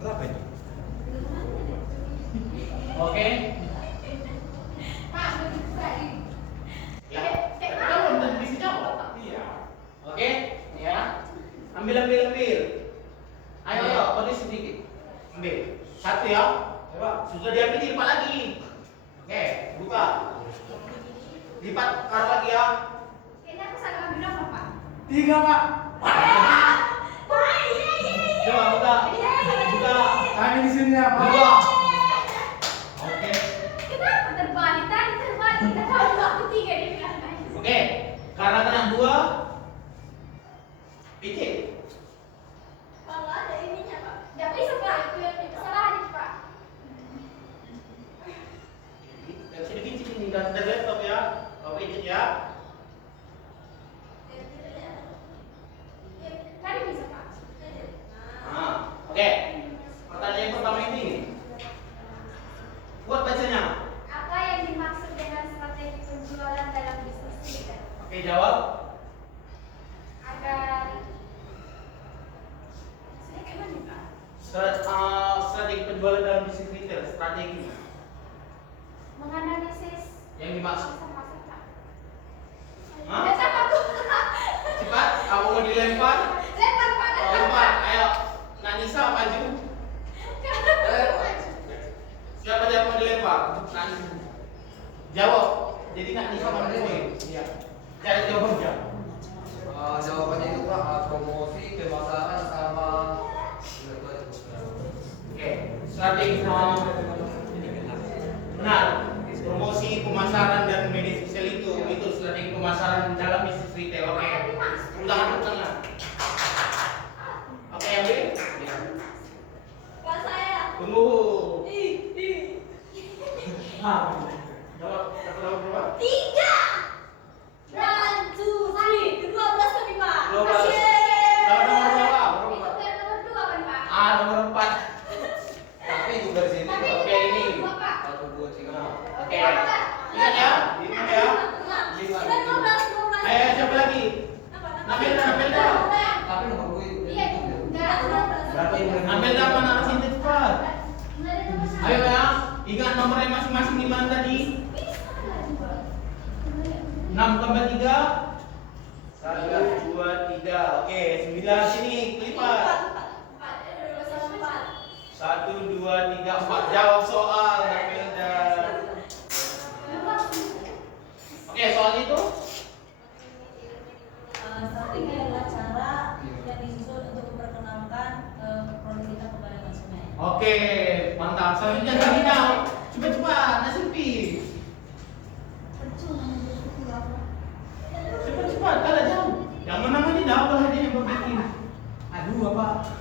Berapa itu? Oke. Ya, kita belum bisa jawab. Iya. Oke, ya. Ambil. Ayo, kondisi sedikit. Ambil. Satu ya. Coba. Sudah diambil, lipat lagi. Oke, buka. Lipat, taruh lagi ya. Kayaknya aku salah ambil apa, Pak? 3, Pak. Coba, buka. Kami di sini ya, Pak. Buka. Oke. Kenapa terbalik? Tadi terbalik. Kita tahu aku 3 dia bilang kan. Oke. Karena kena 2. Pikir. Kalau ada ininya, Pak. Nggak bisa, Pak. Itu yang kesalahan itu, Pak. Yang sedikit ini dan dari laptop ya. Oke, ya. Tadi bisa, Pak. Nah, oke. Pertanyaan yang pertama ini. Buat bacanya. Apa yang dimaksud dengan strategi penjualan dalam bisnis retail? Oke, jawab. Agar saya kayak mana, Pak? Strategi penjualan dalam bisnis retail, strateginya. Menganalisis Yang dimaksud. pasar-pasar, Pak. Hah? Nggak sama aku. Cepat, kamu mau dilempar? Lempar, Pak. Oh, lempar. Ayo, Nanisa maju. Siapa yang mau dilempar? Nanisa. Jawab. Jadi Nanisa maju. Iya. Cari jawabannya. Jawabannya itu Pak, promosi, pemasaran sama Oke, strategi benar. Promosi, pemasaran dan media sosial itu strategi pemasaran dalam bisnis retail. Oke. Tangan. Oke, ambil. Ya. Pak saya. Tunggu. Ih. Jawab. Satu berapa? 3. 1, 2, 3. 12 lebih, Pak. 12. Yeay. Nomor berapa? Itu yang nomor 2 kan, Pak? Nomor 4. tapi itu dari sini Tapi Pak. Oke, ini. 2, Pak. 1, 2, 3. Oke. Ingat ya. Ingat ya. Sudah 12. Ayo, siapa lagi? Nambil dah. Tapi nomor gue itu Iya, enggak. berapa yang boleh Ambil dah mana sini cepat. Ayo ya. Ingat nomornya masing-masing di mana tadi? 6 tambah 3. 1, 2, 3. Oke, 9 sini lipat. 1, 2, 3, 4. Jawab soal Nabilda. Oke, soal itu. Strategi adalah cara yang disusun untuk memperkenalkan produk kita kepada konsumen. Oke, mantap. Selanjutnya Sabina. Cepat, Nasipi. Cepat, kalah jauh. Yang menang ini double hadiah yang berbikin. Aduh, Bapak.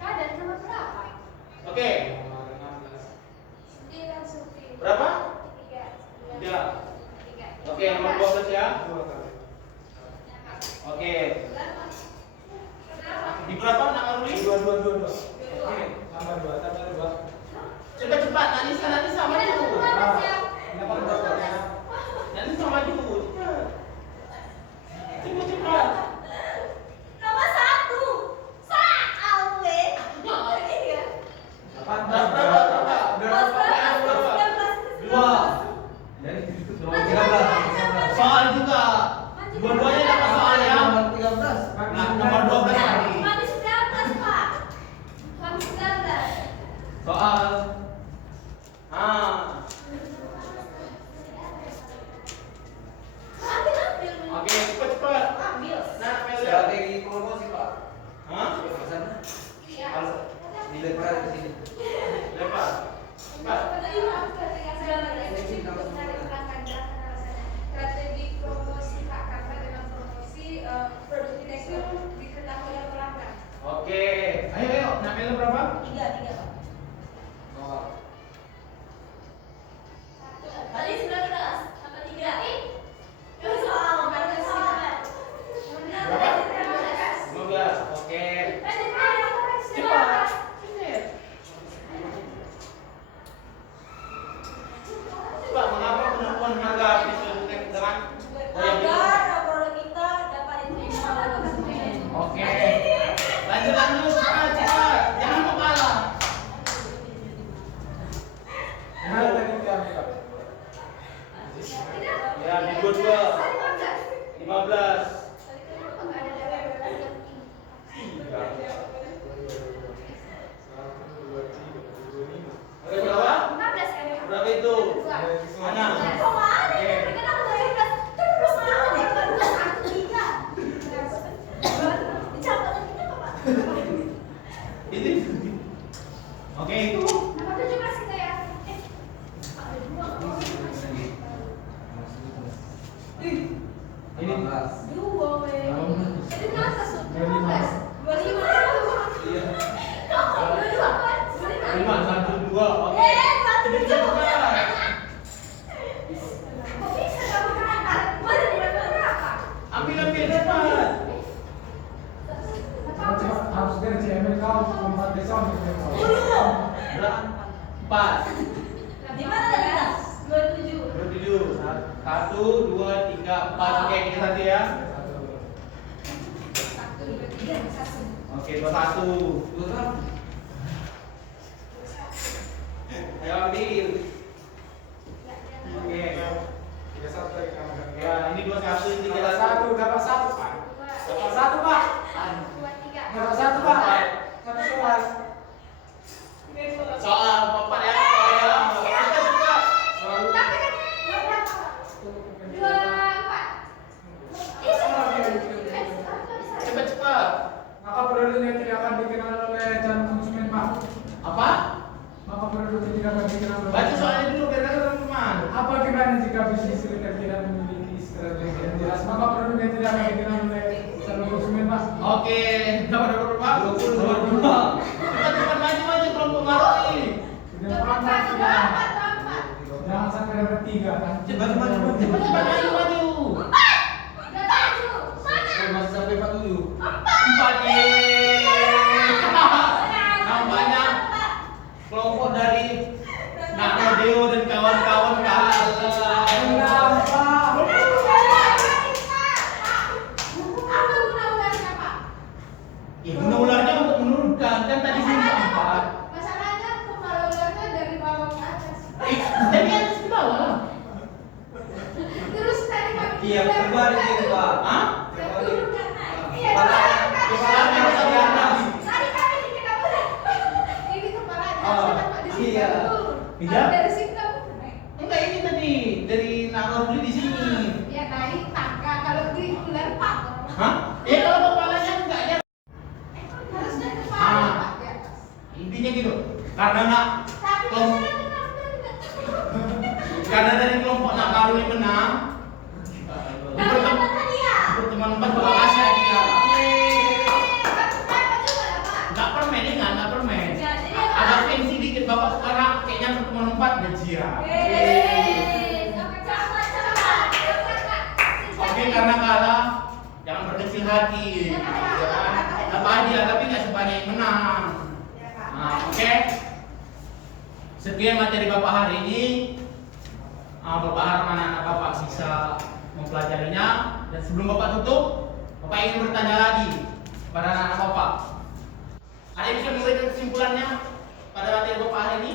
Kadar nomor berapa? Oke, 9 Sufi. berapa? 3. 3. Oke, nomor 12 ya. Oke. Di berapa nak Ruli? 2. Oke, tambah 2. Cepat, 15. Ada berapa? 15 kan ya? Berapa itu? Mana? Kok nggak ada? Oke. Kan aku 12. Terus mana ya? 2, 1, 3. Dicatat kita apa, Pak? Ini. Oke, itu. Nama 17 kita ya. Ada 2 kok. Ini 2 weh. Jadi masa sud? 15. 25. Iya. Kok 22 kan? 25. 5 1 2. Oke. Satu Ini bisa juga. Kok bisa kamu berangkat? Mana tidak berapa? Ambil dapat. Harus dari CML kau tempat desa untuk kau. Berapa? 4. Di mana tadi kita? 27. 27. 1 2 3 4. Oke, kita satu ya. 1, 2, 3, 1. Oke, 21. Ayo ambil. Oke. Ya, ini 21 ini kita Dapat 1, dapat 1 Pak. Dapat 1 Pak. 2, 3. Dapat 1 Pak. Satu soal. soal papan ya. Kita juga. Tapi kan berapa? 24. Cepat-cepat. Maka produk yang tidak akan dikenal oleh calon konsumen Pak. Apa? Maka produk yang tidak akan dikenal oleh. Baca soalnya dulu biar kalian teman. Apa gimana jika bisnis retail tidak memiliki strategi yang jelas? Maka produk yang tidak akan dikenal oleh calon konsumen Pak. Oke, dapat berapa? 20. Cepat-cepat maju kelompok baru ini. Sudah aman sudah. Jangan sampai dapat 3 kan. Cepat, cepat, cepat. Cepat-cepat maju. Masih sampai 47. 4 Nampaknya kelompok dari Nak Rodeo dan kawan-kawan kalah. Kenapa? Ya, guna ularnya untuk menurunkan kan tadi sudah 4. Masalahnya kepala ularnya dari bawah ke atas. Dari atas ke bawah. Terus tadi kami Iya, terbalik itu, Pak. Hah? turun kan naik. Iya, Kepala- kepalanya di atas. Tadi kami di kita udah. Ini kepalanya. Oh, Kenapa di sini iya. kamu turun? Iya. Kalau dari sini kamu naik. Enggak, ini tadi dari Nak Rodeo di sini. Ya naik tangga kalau di ular pak. Hah? Ya kalau kepalanya enggak ada. Harusnya Ah. kepala pak di atas. Intinya gitu. Karena nak Tapi kelompok karena dari kelompok Nak Karuli menang. Di pertemuan 4 balas ya dia. Enggak permen ini enggak permen. Agak fancy dikit Bapak sekarang kayaknya pertemuan 4 gajian. Oke, karena kalah jangan berkecil hati. Dapat hadiah tapi nggak sebanyak yang menang. Nah, oke. Sekian materi Bapak hari ini. Bapak harap anak-anak Bapak bisa mempelajarinya. Dan sebelum Bapak tutup, Bapak ingin bertanya lagi kepada anak-anak Bapak. Ada yang bisa memberikan kesimpulannya pada materi Bapak hari ini?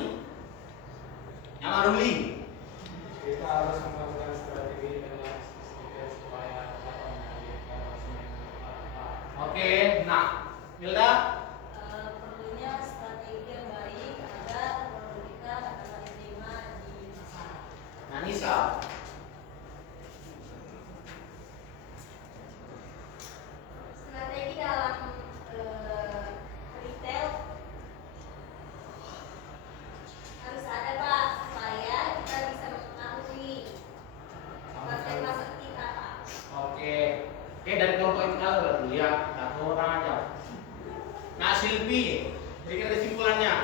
Yang Aruli. Kita harus melakukan strategi dan supaya dapat mengalirkan konsumen. Oke, nah, Milda. Perlunya strategi yang baik agar produk kita dapat diterima di pasar. Nah, Nisa. Strategi dalam retail harus ada pak supaya kita bisa mengetahui pasar pasar kita pak. Oke, dari kelompok yang kalah berarti ya, satu orang aja. Nah, Silvi, berikan kesimpulannya.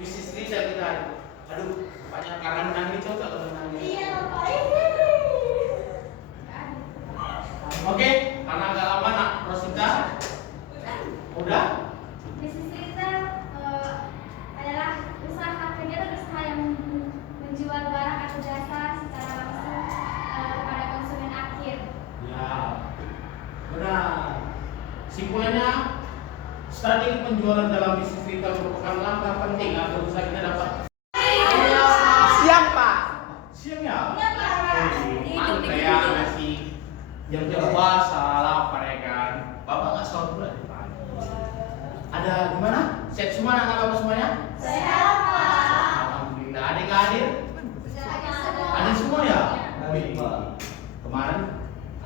Bisnis retail kita. Aduh, banyak karena menang ini coba kalau menang ini. Iya pak. Oke, karena agak lama nak Rosita. Udah? Bisnis retail adalah usaha kegiatan usaha yang menjual barang atau jasa secara langsung kepada konsumen akhir. Ya, benar. Kesimpulannya, strategi penjualan dalam bisnis retail merupakan langkah penting agar usaha kita dapat. Siap, Pak. Yang kedua salah ya kan. Bapak nggak salah pula di depan. Ada gimana? Sehat semua anak bapak semuanya? Sehat, Pak. Alhamdulillah. Ada nggak hadir? Ada semua ya? Hadir, Pak. Kemarin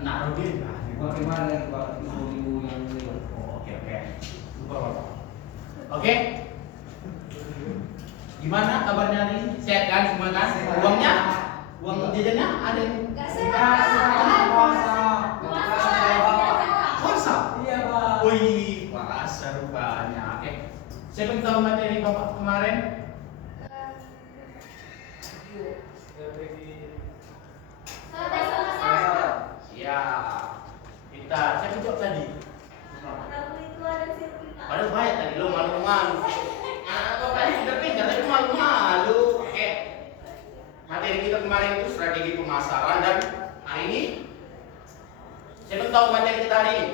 anak Rodi nggak hadir. Bagaimana yang Pak ibu-ibu yang lewat? Oh, oke. Lupa bapak. Oke. Gimana kabarnya hari ini? Sehat kan semua kan? Sehat. Uangnya? Uang jajannya ada yang Nggak Sehat, sehat. puasa. puasa? Iya, Pak. Wih, puasa rupanya. Oke. Siapa yang tahu materi bapak kemarin? Ya, kita siapa jawab tadi? Ragu itu ada sirkuit. Padahal banyak tadi lo malu-malu. Bapak ini sudah pintar tapi malu-malu. Oke. Materi kita kemarin itu strategi pemasaran dan hari ini siapa tahu materi kita hari ini?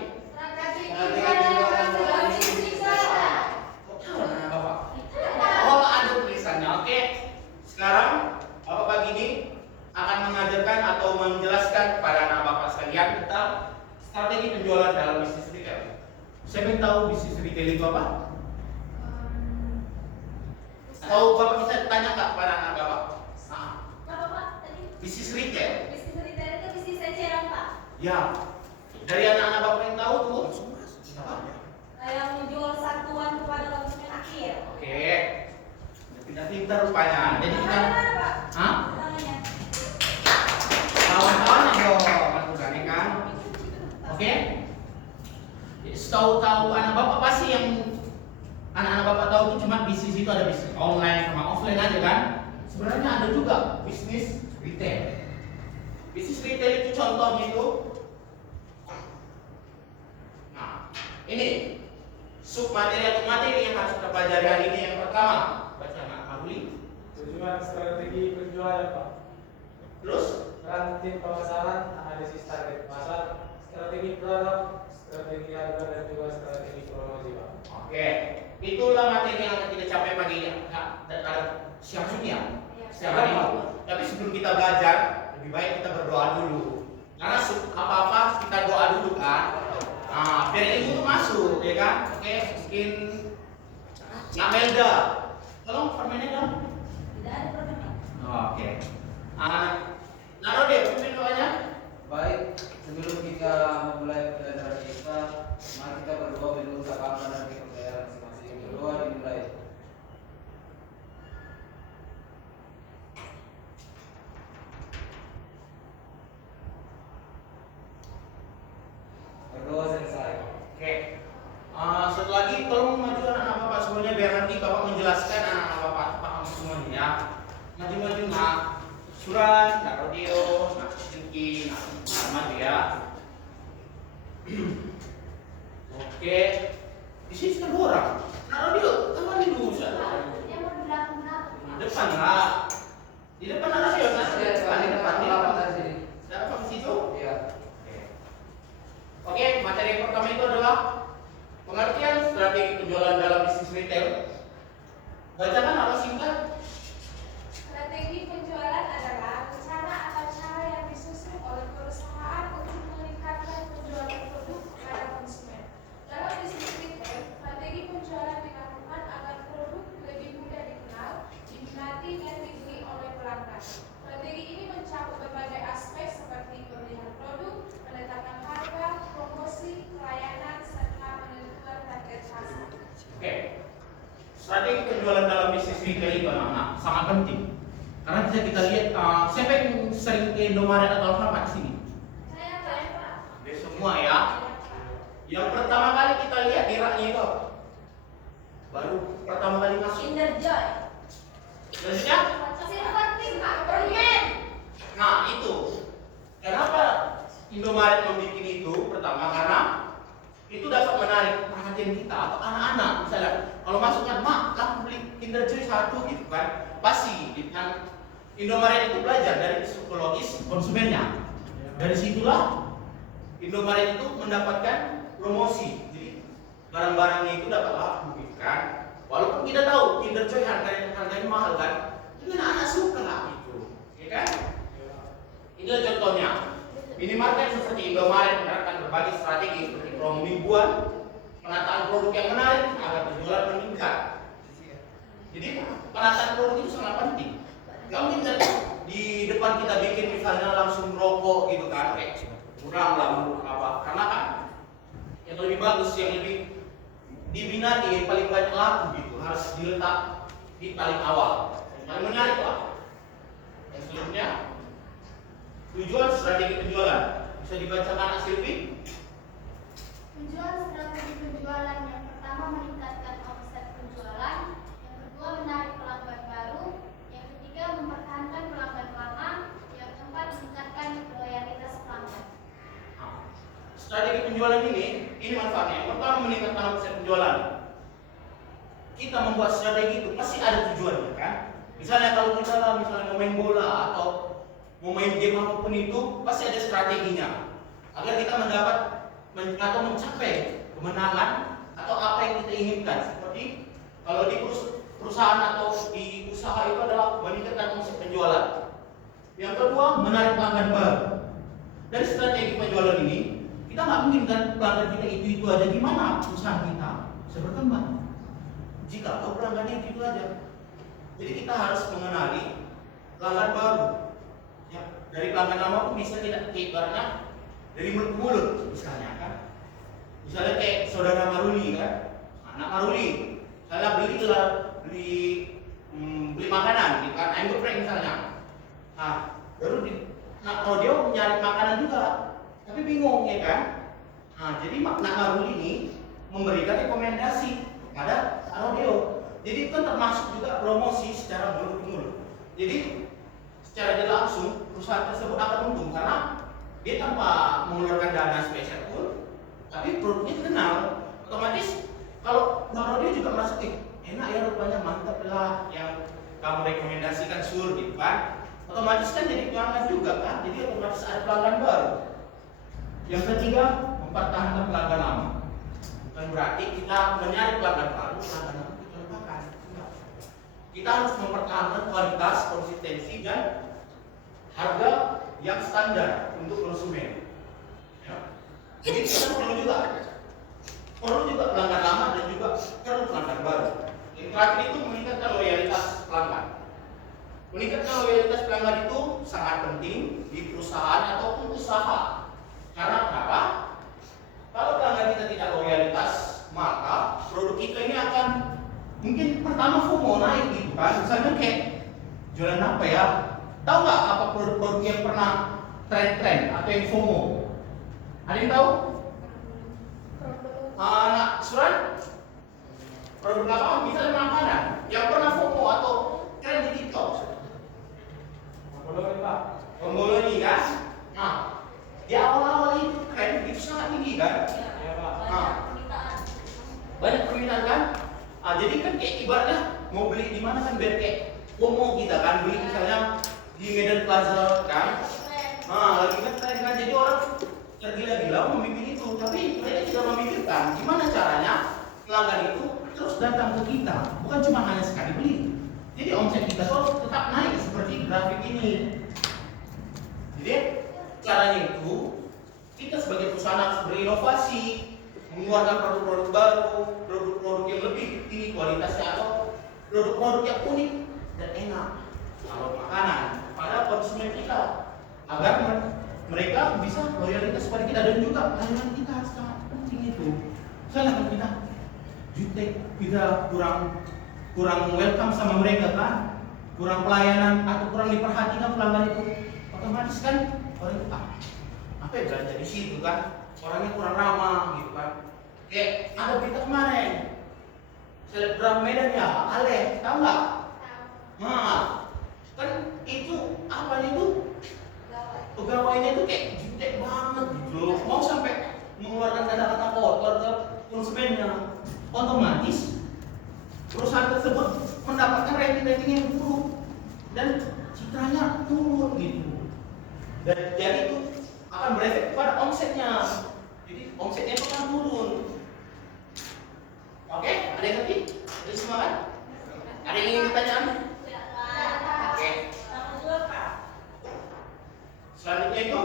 Bapak. Oh, ada tulisannya. Oke. Sekarang Bapak pagi ini akan mengajarkan atau menjelaskan kepada anak Bapak sekalian tentang strategi penjualan dalam bisnis retail. Siapa yang tahu bisnis retail itu apa? Atau Bapak bisa tanya nggak kepada anak Bapak? Nah, Apa Pak tadi? bisnis retail. Bisnis retail itu bisnis eceran Pak. Ya. Dari anak-anak Bapak yang tahu tuh. Apa? Yang menjual satuan kepada konsumen akhir. Oke. Pintar-pintar rupanya. Jadi kita Mana Pak? Hah? Namanya. Kawan-kawan dong, lakukan ya kan? Oke? Tahu-tahu anak Bapak pasti yang anak-anak Bapak tahu itu cuma bisnis itu ada bisnis online sama offline aja kan? Sebenarnya ada juga bisnis retail. Bisnis retail itu contohnya itu. Nah, ini sub materi atau materi yang harus kita pelajari hari ini yang pertama. Baca Nak Kabuli. Tujuan strategi penjualan, Pak. Terus Peran tim pemasaran, analisis target pasar, strategi produk, strategi harga dan juga strategi promosi, Pak. Oke, itulah materi yang akan kita capai pagi ini. Siang ini ya, siang hari ini. Tapi sebelum kita belajar, lebih baik kita berdoa dulu. Karena apa-apa kita doa dulu kan. Nah, biar ilmu itu masuk, ya kan? Oke, mungkin Nak Melda, tolong permennya dong. Tidak ada permen. Oke. Naruh deh, pimpin doanya. Baik, sebelum kita memulai pelajaran kita, mari kita berdoa menurut agama dan kepercayaan masing-masing. Berdoa dimulai. Berdoa selesai. Oke. Satu lagi, tolong maju anak-anak Bapak semuanya biar nanti Bapak menjelaskan anak-anak Bapak paham semuanya ya. Maju-maju nak. Surat, nak rodeo, nak singki, nak maju ya. Oke. Di sini cuma 2 orang. Nak rodeo, kembali dulu sana. Yang mau di belakang-belakang. Di depan lah. Di depan nak rodeo, sana di depan, di depan, di depan. dari sini. Dapat di situ. Iya. Oke, materi yang pertama itu adalah pengertian strategi penjualan dalam bisnis retail. Bacakan apa singkat? Strategi penjualan adalah rencana atau cara yang disusun oleh perusahaan untuk meningkatkan penjualan produk kepada konsumen. Dalam bisnis retail, strategi penjualan dilakukan agar produk lebih mudah dikenal, diminati, dan dibeli oleh pelanggan. Strategi ini mencakup berbagai aspek seperti pemilihan produk, penetapan harga, promosi, pelayanan, serta penentuan target pasar. Oke. Strategi penjualan dalam bisnis retail itu anak-anak sangat penting. Karena bisa kita lihat siapa yang sering ke Indomaret atau Alfamart di sini? Saya Pak. Oke, semua ya. Yang pertama kali kita lihat di raknya itu apa? Baru pertama kali masuk. Kinder Joy. Selanjutnya? Silver King, Pak. Permen. Nah itu. Kenapa Indomaret membuat itu? Pertama karena itu dapat menarik perhatian kita atau anak-anak. Misalnya kalau masuknya mak, kamu beli Kinder Joy 1 gitu kan? Pasti kan Indomaret itu belajar dari psikologis konsumennya. Dari situlah Indomaret itu mendapatkan promosi. Jadi barang-barangnya itu dapat laku gitu kan. Walaupun kita tahu Kinder Joy harganya mahal kan, tapi anak-anak suka lah gitu, ya kan? Inilah contohnya. Minimarket seperti Indomaret menerapkan berbagai strategi seperti promo mingguan, penataan produk yang menarik agar penjualan meningkat. Jadi penataan produk itu sangat penting. Gak mungkin di depan kita bikin misalnya langsung rokok gitu kan, kayak kurang lah menurut apa? Karena kan yang lebih bagus, yang lebih diminati, yang paling banyak laku gitu harus diletak di paling awal, yang paling menarik lah. Yang selanjutnya, tujuan strategi penjualan bisa dibacakan Anak Silvi. Tujuan strategi penjualan yang pertama meningkatkan omset penjualan, yang kedua menarik pelanggan baru, yang ketiga mempertahankan pelanggan lama, yang keempat meningkatkan loyalitas pelanggan. Strategi penjualan ini manfaatnya. Yang pertama meningkatkan omset penjualan. Kita membuat strategi itu pasti ada tujuannya kan. Misalnya kalau kita misalnya mau main bola atau mau main game apapun itu pasti ada strateginya agar kita mendapat atau mencapai kemenangan atau apa yang kita inginkan. Seperti kalau di perusahaan atau di usaha itu adalah meningkatkan omset penjualan. Yang kedua menarik pelanggan baru. Dari strategi penjualan ini kita nggak mungkin kan pelanggan kita itu aja, gimana usaha kita bisa berkembang jika kalau pelanggannya itu aja. Jadi kita harus mengenali pelanggan baru. Ya, dari pelanggan lama pun bisa tidak ibaratnya dari mulut ke mulut misalnya kan. Misalnya kayak saudara Maruli kan, anak Maruli, saya beli makanan, di kan ayam geprek misalnya. Nah, baru kalau dia nyari makanan juga, tapi bingung ya kan. Nah, jadi makna Maruli ini memberikan rekomendasi kepada Rodeo. Jadi itu kan termasuk juga promosi secara mulut ke mulut. Jadi secara tidak langsung perusahaan tersebut akan untung karena dia tanpa mengeluarkan dana spesial pun, tapi produknya kenal. Otomatis kalau Rodeo juga merasa enak ya rupanya, mantap lah yang kamu rekomendasikan sur gitu kan. Otomatis kan jadi pelanggan juga kan, jadi otomatis ada pelanggan baru. Yang ketiga, mempertahankan pelanggan lama. Bukan berarti kita mencari pelanggan baru, pelanggan lama kita lupakan. Kita harus mempertahankan kualitas, konsistensi dan harga yang standar untuk konsumen. Ya. Jadi kita perlu juga pelanggan lama dan juga perlu pelanggan baru. Yang terakhir itu meningkatkan loyalitas pelanggan. Meningkatkan loyalitas pelanggan itu sangat penting di perusahaan ataupun usaha. Karena kenapa? Kalau pelanggan kita tidak loyalitas, maka produk kita ini akan mungkin pertama FOMO naik gitu kan. Misalnya kayak jualan apa ya? Tahu nggak apa produk-produk yang pernah tren-tren atau yang FOMO? Ada yang tahu? Anak Suran? Produk apa? Misalnya makanan yang pernah FOMO atau tren di TikTok. Pemboloni kan? Nah, di awal-awal itu tren itu sangat tinggi kan? Iya, Pak. Banyak permintaan kan? Jadi kan kayak ibaratnya mau beli di mana kan biar kayak FOMO kita kan, beli misalnya di Medan Plaza kan? Lagi kan tren kan, jadi orang tergila-gila memikir itu, tapi mereka tidak memikirkan gimana caranya pelanggan itu terus datang ke kita, bukan cuma hanya sekali beli. Jadi omset kita tuh tetap naik seperti grafik ini. Jadi caranya itu kita sebagai perusahaan harus berinovasi, mengeluarkan produk-produk baru, produk-produk yang lebih tinggi kualitasnya atau produk-produk yang unik dan enak kalau makanan pada konsumen kita agar mereka bisa loyalitas pada kita dan juga pelayanan kita sangat penting itu. Misalnya kalau kita kita kurang welcome sama mereka kan, kurang pelayanan atau kurang diperhatikan pelanggan itu, otomatis kan orang itu apa ya belanja di situ kan, orangnya kurang ramah gitu kan. Kayak ada berita kemarin selebgram Medan ya, Ale, tahu nggak? Nah, kan itu apanya itu pegawainya itu kayak jutek banget gitu loh, mau sampai mengeluarkan kata-kata kotor ke konsumennya. Otomatis perusahaan tersebut mendapatkan rating yang buruk dan citranya turun gitu. Dan jadi itu akan berefek pada omsetnya. Jadi omsetnya itu akan turun. Oke, ada yang ngerti? Ada semangat? Ada yang ingin ditanyakan? Oke. Selanjutnya itu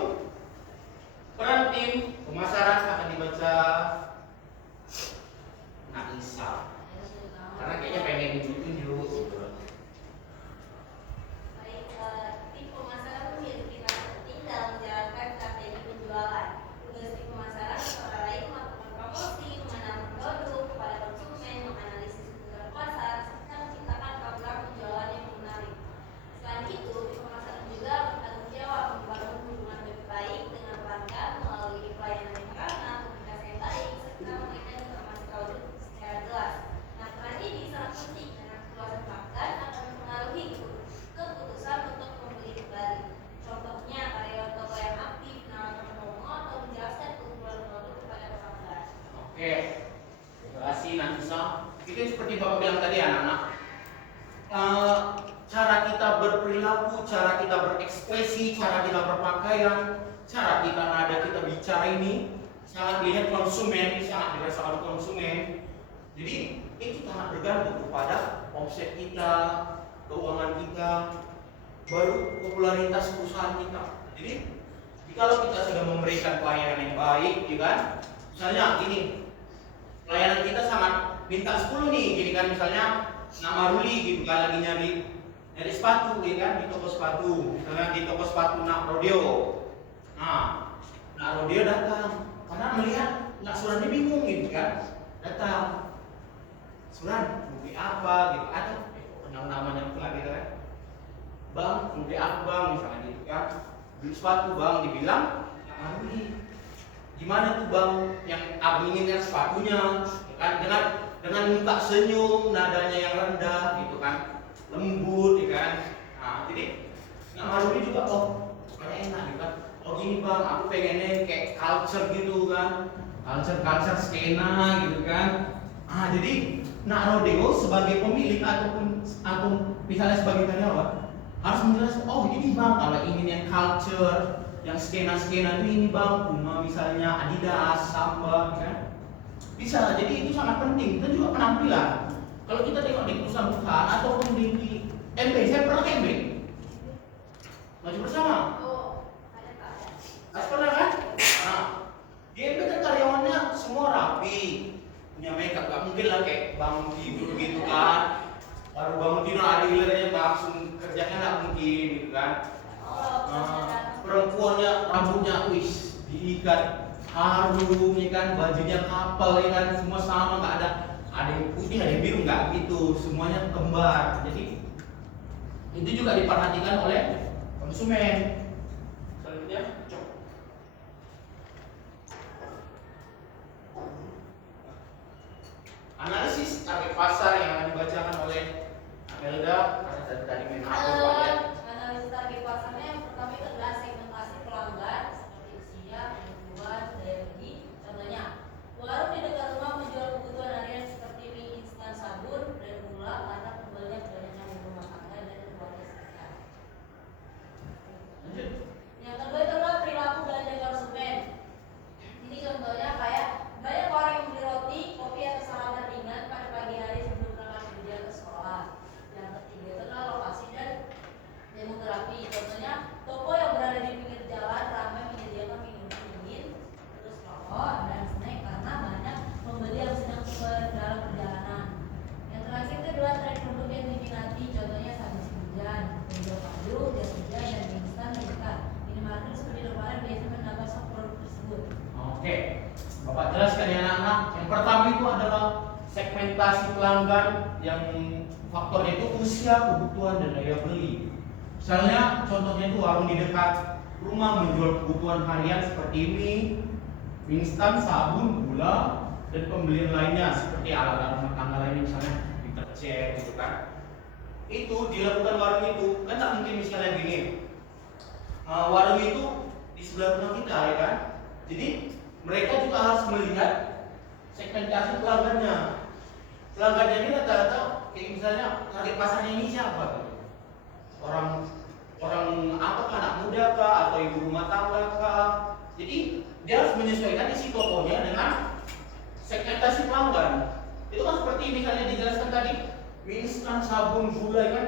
ekspresi, cara kita berpakaian, cara kita nada kita bicara ini sangat dilihat konsumen, sangat dirasakan konsumen. Jadi itu sangat bergantung kepada omset kita, keuangan kita, baru popularitas perusahaan kita. Jadi kalau kita sudah memberikan pelayanan yang baik, ya kan? Misalnya gini, pelayanan kita sangat minta 10 nih, gini kan, misalnya nama Ruli gitu kan lagi nyari sepatu, ya kan, di toko sepatu, misalnya di toko sepatu Nak Rodeo. Nah, Nak Rodeo datang karena melihat Nak Suran dia bingung gitu kan, datang Suran mau beli apa gitu, ada namanya pula gitu kan, Bang mau beli apa Bang, misalnya gitu kan, beli sepatu Bang, dibilang Nak Ruli, gimana tuh Bang yang abang inginkan sepatunya, ya kan, dengan muka senyum, nadanya yang rendah gitu kan, lembut, ya kan. Nah, jadi Nak Ruli juga kayak enak gitu kan. Oh gini Bang, aku pengennya kayak culture gitu kan, culture skena gitu kan. Ah, jadi Nak Rodeo sebagai pemilik ataupun misalnya sebagai karyawan harus menjelaskan, oh ini Bang, kalau ingin yang culture, yang skena itu ini Bang, Puma misalnya, Adidas, Samba, kan? Bisa. Jadi itu sangat penting. Dan juga penampilan. Kalau kita tengok di perusahaan ataupun di MB, saya pernah ke MB. Maju bersama. Mas pernah kan? Nah, di MB kan karyawannya semua rapi, punya makeup, gak mungkin lah kayak bangun tidur gitu kan. Baru bangun tidur ada hilernya langsung kerjanya gak mungkin gitu kan. Perempuannya rambutnya diikat harum, ya kan, bajunya kapal, ya kan, semua sama, nggak ada yang putih ada yang biru, nggak gitu, semuanya kembar. Jadi itu juga diperhatikan oleh konsumen. Selanjutnya analisis target pasar yang akan dibacakan oleh Amelda karena tadi main aku ya. Analisis target pasarnya yang pertama itu adalah segmentasi pelanggan seperti usia, kebutuhan, daya beli. Contohnya, warung di dekat rumah menjual kebutuhan harian seperti mie instan, sabun, dan gula karena pembelinya banyaknya di rumah tangga dan keluarga sekitar. Yang kedua itu adalah perilaku belanja konsumen. Ini contohnya kayak banyak orang yang beli roti, kopi atau sarapan ringan pada pagi hari sebelum berangkat kerja ke sekolah. Yang ketiga itu adalah lokasi dan demografi. Contohnya toko yang berada di pinggir jalan ramai menyediakan minum dingin, terus rokok dan snack karena banyak pembeli yang sedang dalam perjalanan. Yang terakhir itu adalah tren produk yang diminati. Contohnya sabun hujan, baju padu, jas hujan, dan mie instan meningkat. Minimarket seperti lebaran biasa menambah stok produk tersebut. Oke, Bapak jelaskan ya anak-anak. Yang pertama itu adalah segmentasi pelanggan yang faktornya itu usia, kebutuhan, dan daya beli. Misalnya contohnya itu warung di dekat rumah menjual kebutuhan harian seperti mie instan, sabun, gula, dan pembelian lainnya seperti alat-alat rumah tangga lainnya, misalnya deterjen gitu kan. Itu dilakukan warung itu kan tak mungkin misalnya gini. Warung itu di sebelah rumah kita, ya kan. Jadi mereka juga harus melihat segmentasi pelanggannya. Pelanggannya ini rata-rata kayak misalnya target pasarnya ini siapa gitu? Orang apakah, anak muda kah atau ibu rumah tangga kah? Jadi dia harus menyesuaikan isi tokonya dengan segmentasi pelanggan. Itu kan seperti misalnya dijelaskan tadi, mie instan, sabun, gula, kan?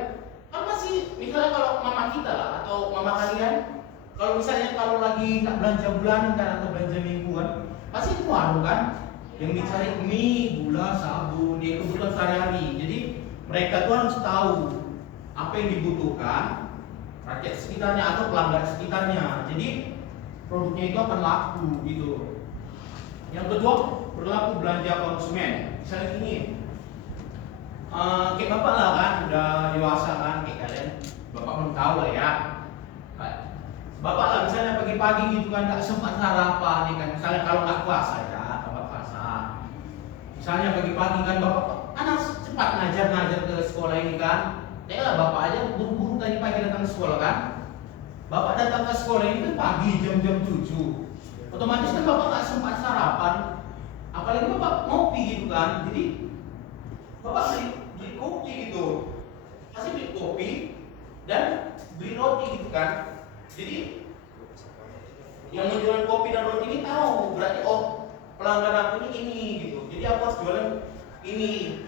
Kan pasti misalnya kalau mama kita lah atau mama kalian, kalau misalnya kalau lagi tak belanja bulanan kan atau belanja mingguan, pasti itu warung kan yang dicari mie, gula, sabun, dia kebutuhan sehari-hari. Jadi mereka tuh harus tahu apa yang dibutuhkan rakyat sekitarnya atau pelanggan sekitarnya. Jadi produknya itu akan laku gitu. Yang kedua, berlaku belanja konsumen. Misalnya gini, kayak bapak lah kan, udah dewasa kan, kayak kalian, bapak belum tahu lah ya. Bapak lah misalnya pagi-pagi gitu kan, nggak sempat sarapan nih kan. Misalnya kalau nggak puasa ya, bapak puasa. Misalnya pagi-pagi kan bapak anak cepat ngajar ke sekolah ini kan. Ya bapak aja buru-buru tadi pagi datang ke sekolah kan. Bapak datang ke sekolah ini kan pagi jam-jam 7. Otomatis kan bapak nggak sempat sarapan. Apalagi bapak ngopi gitu kan. Jadi bapak beli kopi gitu. Pasti beli kopi dan beli roti gitu kan. Jadi yang menjual kopi dan roti ini tahu berarti oh pelanggan aku ini gitu. Jadi aku harus jualan ini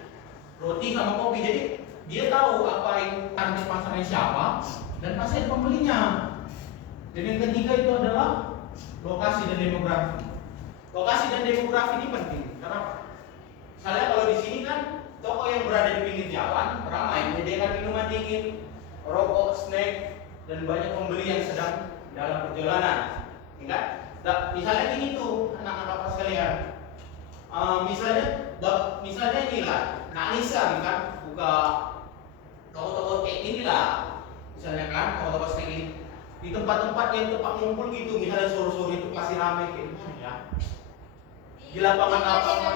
roti sama kopi. Jadi dia tahu apa yang target pasarnya siapa dan pasti ada pembelinya. Dan yang ketiga itu adalah lokasi dan demografi. Lokasi dan demografi ini penting karena misalnya kalau di sini kan toko yang berada di pinggir jalan ramai menyediakan minuman dingin, rokok, snack, dan banyak pembeli yang sedang dalam perjalanan. Enggak? Misalnya gini tuh anak-anak bapak sekalian. Misalnya inilah Kak Nisa kan buka toko-toko kayak gini lah. Misalnya kan toko-toko kayak gini di tempat-tempat yang tempat ngumpul gitu, misalnya sore-sore itu pasti ramai kayak gimana ya? Di lapangan-lapangan.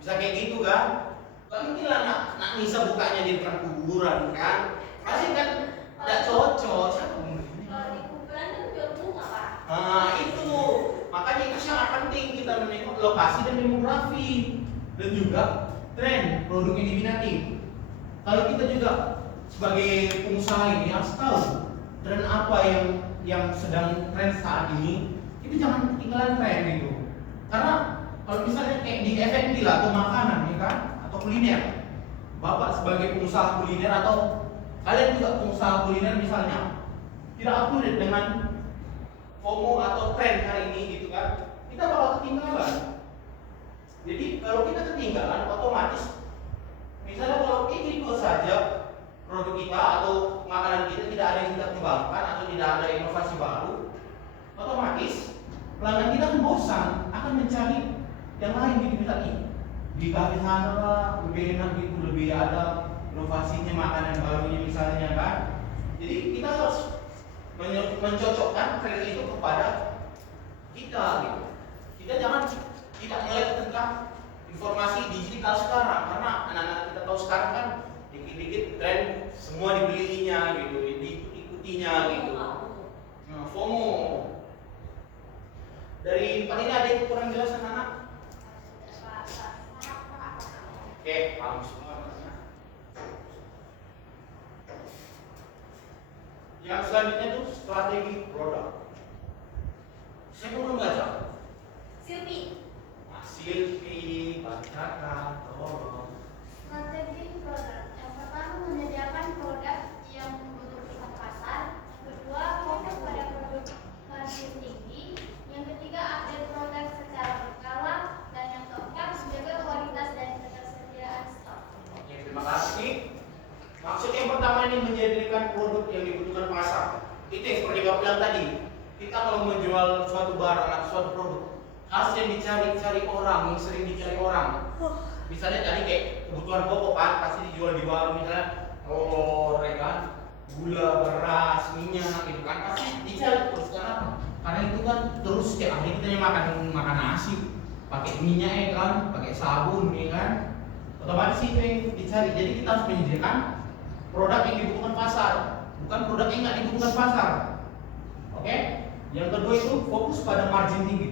Bisa kayak gitu kan? Gak mungkin lah nak Nisa bukanya di depan kuburan kan? Pasti kan tidak cocok. Kalau di kuburan kan jual bunga, Pak. Itu makanya itu sangat penting kita menengok lokasi dan demografi dan juga tren produk yang diminati. Kalau kita juga sebagai pengusaha ini harus tahu tren apa yang sedang tren saat ini, itu jangan ketinggalan tren gitu. Karena kalau misalnya kayak di F&B lah atau makanan ya kan atau kuliner, bapak sebagai pengusaha kuliner atau kalian juga pengusaha kuliner misalnya tidak update dengan FOMO atau tren hari ini gitu kan, kita bakal ketinggalan. Jadi kalau kita ketinggalan otomatis misalnya kalau ini itu saja produk kita atau makanan kita tidak ada yang kita kembangkan atau tidak ada inovasi baru, otomatis pelanggan kita akan bosan, akan mencari yang lain gitu misalnya di kafe sana lah, lebih enak gitu, lebih ada inovasinya makanan barunya misalnya kan. Jadi kita harus mencocokkan tren itu kepada kita gitu. Kita jangan tidak melihat tentang informasi digital sekarang karena anak-anak kita tahu sekarang kan dikit-dikit tren semua dibelinya gitu, diikutinya gitu. FOMO. Dari Pak ini ada yang kurang jelas anak-anak? Oke, paham semua. Yang selanjutnya itu strategi produk. Saya belum baca. Silpi. Silpi, bacakan, tolong. Strategi produk. Yang pertama menyediakan produk yang membutuhkan pasar. Yang kedua fokus pada produk margin tinggi. Yang ketiga update produk secara berkala. Dan yang keempat menjaga kualitas dan ketersediaan stok. Oke, terima kasih. Maksud yang pertama ini menjadikan produk yang dibutuhkan pasar. Itu yang seperti Bapak bilang tadi. Kita kalau menjual suatu barang atau suatu produk harus yang dicari orang, yang sering dicari orang. Misalnya tadi kayak kebutuhan pokok kan pasti dijual di warung misalnya telur, ya kan, gula, beras, minyak gitu kan pasti dicari terus. Kenapa? Karena itu kan terus setiap hari kita makan nasi, pakai minyak ya kan, pakai sabun ya kan. Otomatis itu yang dicari. Jadi kita harus menyediakan produk yang dibutuhkan pasar, bukan produk yang nggak dibutuhkan pasar. Oke? Yang kedua itu fokus pada margin tinggi.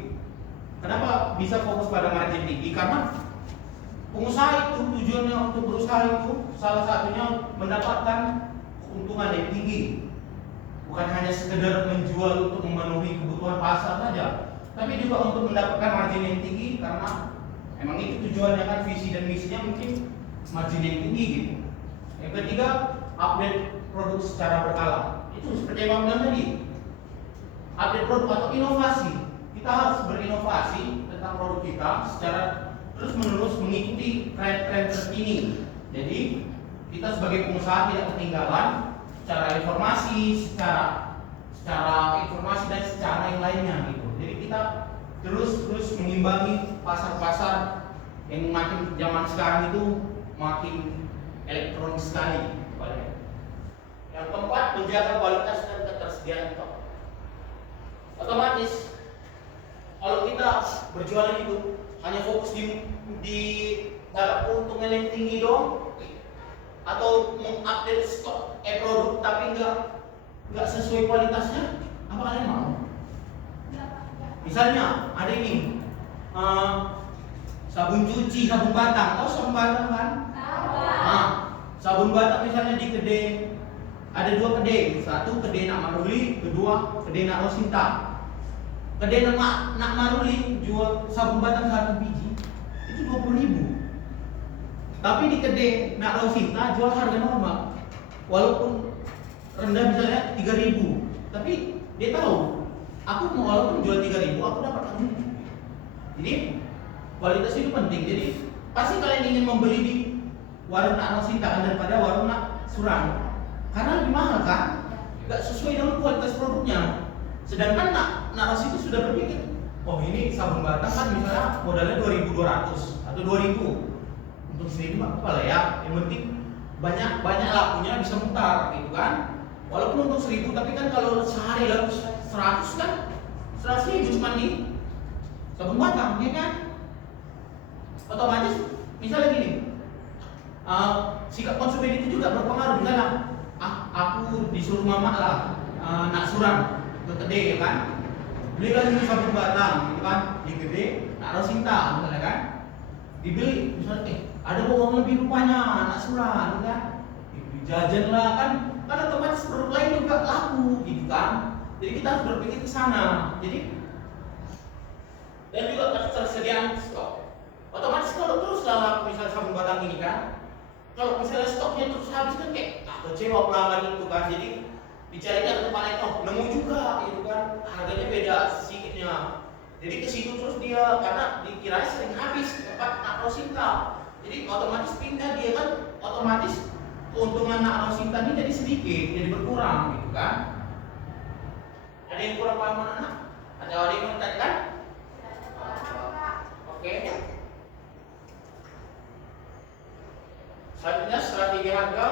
Kenapa bisa fokus pada margin tinggi? Karena pengusaha itu tujuannya untuk berusaha itu salah satunya mendapatkan keuntungan yang tinggi. Bukan hanya sekedar menjual untuk memenuhi kebutuhan pasar saja, tapi juga untuk mendapatkan margin yang tinggi karena emang itu tujuannya kan, visi dan misinya mungkin margin yang tinggi gitu. Yang ketiga, update produk secara berkala. Itu seperti yang Bang bilang tadi. Update produk atau inovasi. Kita harus berinovasi tentang produk kita secara terus-menerus mengikuti tren-tren terkini. Jadi, kita sebagai pengusaha tidak ketinggalan secara informasi, secara informasi dan secara yang lainnya gitu. Jadi kita terus mengimbangi pasar-pasar yang makin zaman sekarang itu makin elektronik sekali. Yang keempat, menjaga kualitas dan ketersediaan stok. Otomatis kalau kita berjualan itu hanya fokus di dapat keuntungan yang tinggi dong, atau mengupdate stok produk tapi nggak sesuai kualitasnya, apa kalian mau? Misalnya ada ini sabun cuci, sabun batang. Tahu sabun batang kan? Sabun batang misalnya di kedai ada 2 kedai, satu kedai Nak Maruli, kedua kedai Nak Rosinta. Kedai Nak Maruli jual sabun batang 1 biji itu 20.000. Tapi di kedai Nak Rosinta jual harga normal, walaupun rendah misalnya 3.000. Tapi dia tahu, aku mau walaupun jual 3.000 aku dapat untung. Jadi kualitas itu penting. Jadi pasti kalian ingin membeli di warung Nak Rosinta kan daripada warung Nak Surang, karena lebih mahal kan, nggak sesuai dengan kualitas produknya. Sedangkan Nak Rosinta sudah berpikir, oh ini sabun batang kan misalnya modalnya 2.200 atau 2.000, untuk 1.000 apa lah ya, yang penting banyak lakunya bisa mutar gitu kan. Walaupun untuk 1.000, tapi kan kalau sehari laku 100 kan 100.000 cuma nih sabun batang, ya kan? Otomatis misalnya gini, sikap konsumen itu juga berpengaruh. Misalnya aku disuruh mama lah Nak Surang ke kedai ya kan, beli lagi sabun batang gitu kan, di kedai Nak Rosinta misalnya kan, dibeli misalnya ada bawang lebih rupanya Nak Surang kan, dibeli jajan lah kan otomatis produk lain juga laku gitu kan. Jadi kita harus berpikir ke sana. Jadi dan juga ketersediaan stok. Otomatis kalau terus laku misalnya sabun batang ini kan, kalau misalnya stoknya terus habis kan kayak kecewa pelanggan itu kan. Jadi dicarikan ke tempat lain, oh nemu juga itu kan, harganya beda sedikitnya. Jadi ke situ terus dia, karena dikira sering habis tempat Nak Rosinta. Jadi otomatis pindah dia kan, otomatis keuntungan Nak Rosinta ini jadi sedikit, jadi berkurang gitu kan. Ada yang kurang paham anak? Ada yang mau ditanyakan? Oke. Selanjutnya strategi harga.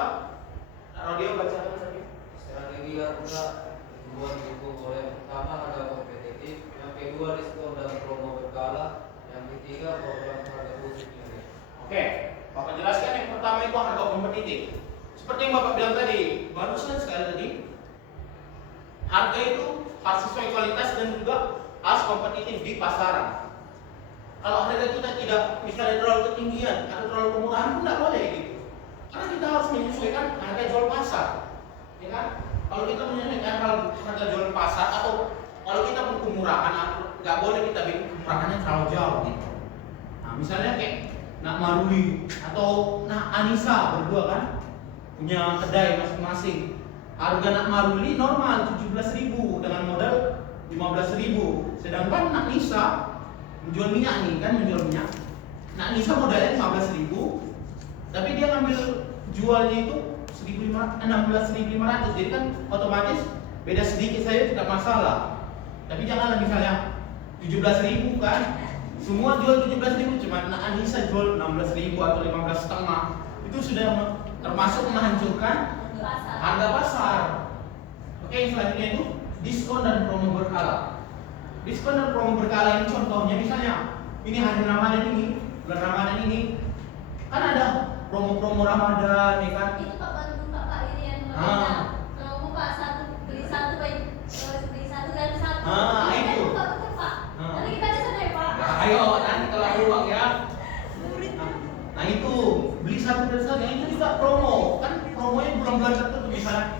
Radio bacakan tadi. Strategi harga kedua didukung oleh pertama harga kompetitif, yang kedua diskon dan promo berkala, yang ketiga program harga khusus unit. Oke, Bapak jelaskan yang pertama itu harga kompetitif. Seperti yang Bapak bilang tadi, barusan sekali tadi, harga itu harus sesuai kualitas dan juga harus kompetitif di pasaran. Kalau harga kita tidak misalnya terlalu ketinggian atau terlalu kemurahan pun tidak boleh gitu. Karena kita harus menyesuaikan harga jual pasar, ya kan? Kalau kita menyesuaikan harga jual pasar atau kalau kita pun kemurahan, nggak boleh kita bikin kemurahannya terlalu jauh gitu. Nah, misalnya kayak Nak Maruli atau Nak Anissa berdua kan punya kedai masing-masing. Harga Nak Maruli normal 17.000 dengan modal 15.000. Sedangkan Nak Nisa menjual minyak nih kan, menjual minyak. Nak Nisa modalnya 15.000, tapi dia ngambil jualnya itu 16.500. Jadi kan otomatis beda sedikit saja tidak masalah. Tapi janganlah misalnya 17.000 kan, semua jual 17.000, cuma Nak Anissa jual 16.000 atau 15,5. Itu sudah termasuk menghancurkan harga pasar. Oke, selanjutnya itu diskon dan promo berkala. Diskon dan promo berkala ini contohnya misalnya ini hari Ramadan ini, bulan Ramadan ini kan ada promo-promo Ramadan ya kan. Itu Pak bantu Pak ini yang kalau buka beli satu ganti satu. Itu. Pak. Nanti kita di sana ya Pak. Nah, ayo nanti kalau ada uang ya. Nah itu beli satu dari satu, itu juga promo kan, promonya bulan-bulan tertentu misalnya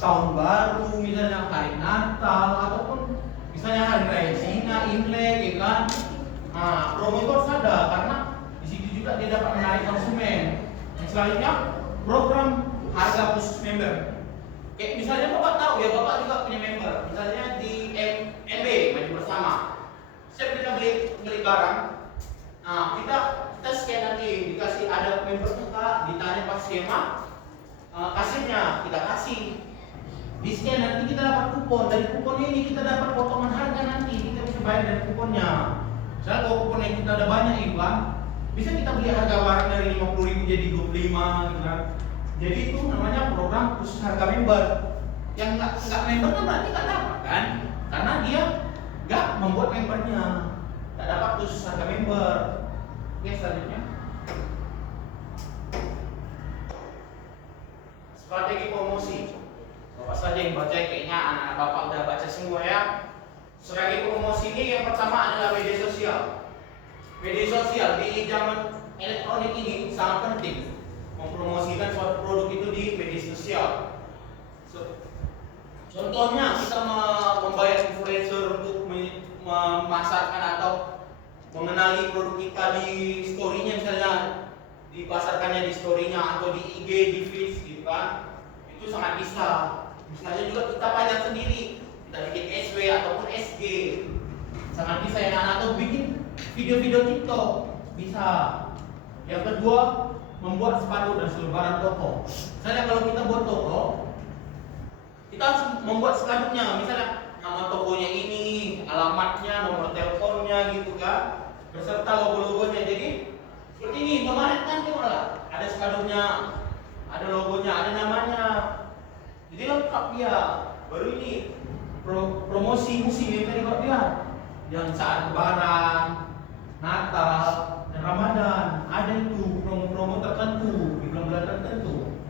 tahun baru, misalnya hari Natal ataupun misalnya hari raya Cina, Imlek, ya kan. Nah promo itu harus ada karena di situ juga dia dapat menarik konsumen. Yang selanjutnya program harga khusus member. Kayak misalnya Bapak tahu ya, Bapak juga punya member, misalnya di MB Maju Bersama. Setiap kita beli barang, nah kita scan nanti, dikasih ada member kita, ditanya pas skema, kasirnya kita kasih, di scan nanti kita dapat kupon. Dari kuponnya ini kita dapat potongan harga, nanti kita bisa bayar dari kuponnya. Misalnya kalau kuponnya kita ada banyak itu kan, bisa kita beli harga barang dari 50.000 jadi 25 gitu kan. Jadi itu namanya program khusus harga member. Yang nggak member kan berarti nggak dapat kan, karena dia nggak membuat membernya, nggak dapat khusus harga member. Oke, selanjutnya strategi promosi. Bapak saja yang baca, kayaknya anak-anak Bapak udah baca semua ya. Strategi promosi ini yang pertama adalah media sosial. Media sosial di zaman elektronik ini sangat penting, mempromosikan suatu produk itu di media sosial. Contohnya kita membayar influencer untuk memasarkan atau mengenali produk kita di story-nya, misalnya dipasarkannya di story-nya atau di IG, di feed gitu kan. Itu sangat bisa. Misalnya juga kita pajak sendiri, kita bikin SW ataupun SG. Sangat bisa ya, atau bikin video-video TikTok bisa. Yang kedua, membuat spanduk dan selebaran toko. Misalnya kalau kita buat toko, kita harus membuat spanduknya, misalnya nama tokonya ini, alamatnya, nomor teleponnya gitu kan, beserta logo-logonya. Jadi seperti ini, kemarin kan ada spanduknya, ada logonya, ada namanya. Jadi lengkap ya. Baru ini promosi musim yang tadi Pak bilang, yang saat Lebaran, Natal, dan Ramadan ada itu promo-promo tertentu di bulan-bulan tertentu.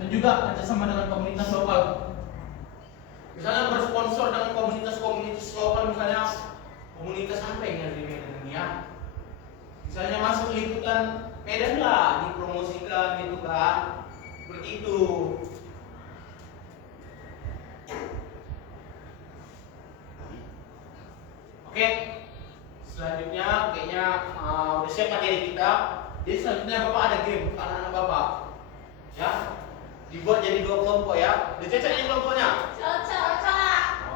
Dan juga kerjasama dengan komunitas lokal. Misalnya bersponsor dengan komunitas-komunitas lokal, misalnya komunitas apa yang ada di Medan ini ya. Misalnya masuk liputan Medan lah, dipromosikan gitu kan. Seperti itu. Oke. Selanjutnya kayaknya udah siap materi kita. Jadi selanjutnya Bapak ada game untuk anak-anak Bapak. Ya. Dibuat jadi 2 kelompok ya. Udah cocok ini kelompoknya? Cocok.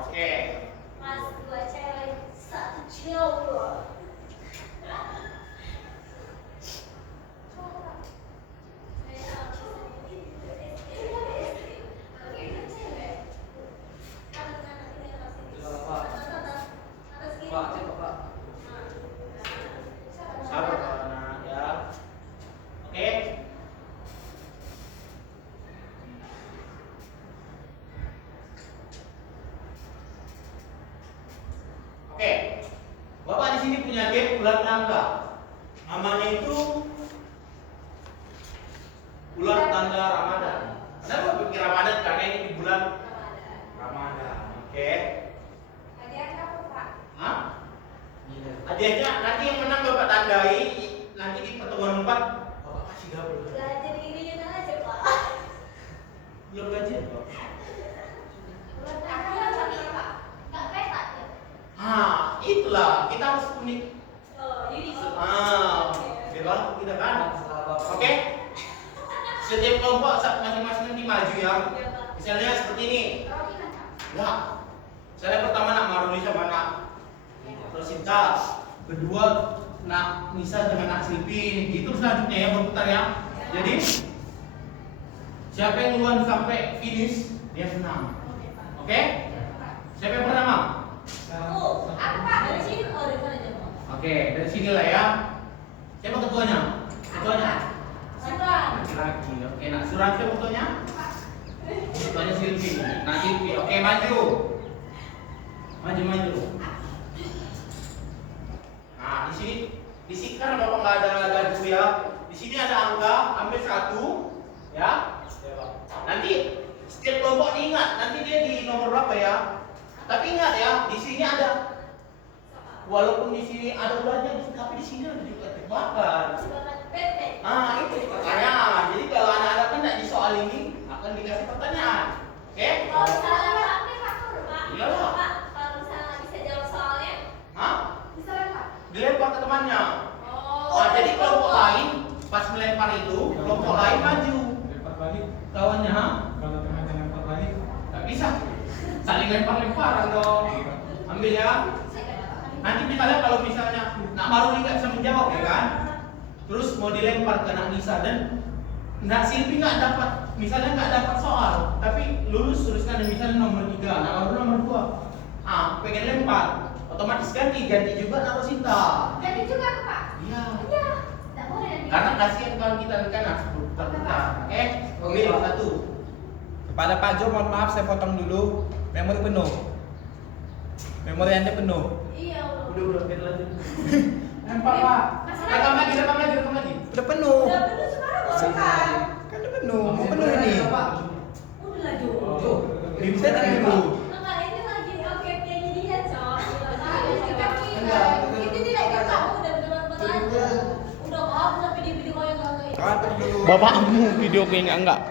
Oke. Mas 2 cewek, 1 cowok. Pak, cepat Pak. Sabar anak ya. Oke. Oke. Bapak di sini punya game ular tangga. Namanya itu ular tangga Ramadan. Kenapa bikin Ramadan? Karena ini di bulan Ramadan. Oke. Hadiahnya apa, Pak? Hah? Iya. Hadiahnya nanti yang menang Bapak tandai, nanti di pertemuan 4 Bapak kasih double. Belajar irinya aja, Pak. Belum gajian Pak. Ular tangga tapi Pak, nggak petak ya. Ah, itulah kita harus unik. Oh, jadi Biar laku kita kan. Salah Bapak. Oke. Setiap kelompok masing-masing nanti maju ya. Iya, Pak. Misalnya seperti ini. Roti kan Pak? Ya. Saya pertama nak Maruli sama nak Rosinta, kedua nak Nisa dengan nak Silvi. Gitu selanjutnya ya berputar ya. Jadi siapa yang duluan sampai finish dia menang. Oke? Siapa yang pertama? Aku. Dari sini, dari mana aja, Pak? Oke, dari sinilah ya. Siapa ketuanya? Ketuanya? Suran. Laki-laki. Oke, nak Suran siapa ketuanya? Ketuanya Silvi. Nah Silvi. Oke, maju. Maju. Nah, di sini kan Bapak nggak ada gaduh ya. Di sini ada angka, ambil 1, ya. Nanti setiap kelompok diingat, nanti dia di nomor berapa ya. Tapi ingat ya, di sini ada, walaupun di sini ada ularnya, tapi di sini ada juga tebakan. Ah, itu pertanyaan. Jadi kalau anak-anak kan di soal ini akan dikasih pertanyaan. Oke? Kalau misalnya praktik, Pak, Pak. Iyalah. Pak, kalau misalnya nggak bisa jawab soalnya, Hah? Bisa lempar. Dilempar ke temannya. oh. Nah, jadi kelompok lain pas melempar itu, kelompok lain maju. Lempar balik. Kawannya, ha? Kalau temannya lempar balik. Nggak bisa. Saling lempar-lemparan dong. Ambil ya. Nanti misalnya kalau misalnya Nak Maruli nggak bisa menjawab ya kan, terus mau dilempar ke Nak Nisa dan Nak Silvi nggak dapat, misalnya nggak dapat soal, tapi lulus teruskan dan misalnya nomor 3, Nak Maruli nomor 2. Ah, pengen lempar, otomatis ganti juga Nak Rosinta. Jadi juga tuh Pak. Iya. Iya. Nggak boleh nanti. Karena kasihan kalau kita kan harus putar-putar. Oke? Oke, Ambil Pak. 1. Kepada Pak Jo, mohon maaf saya potong dulu. Memori penuh. Memori Anda penuh. Iya, Udah biar lanjut. Lempar Pak. Rekam lagi. Udah penuh. udah bener sekarang mau makan. Kan udah penuh. Mau penuh ini. Udah lah, Jo. Belum saya tadi dulu. Enggak, ini lagi oke-oke dia, Cok. Itu tidak kita. Udah bener-bener aja. Udah maaf sampai di video yang enggak kayak Kawan dulu. Bapakmu video enggak?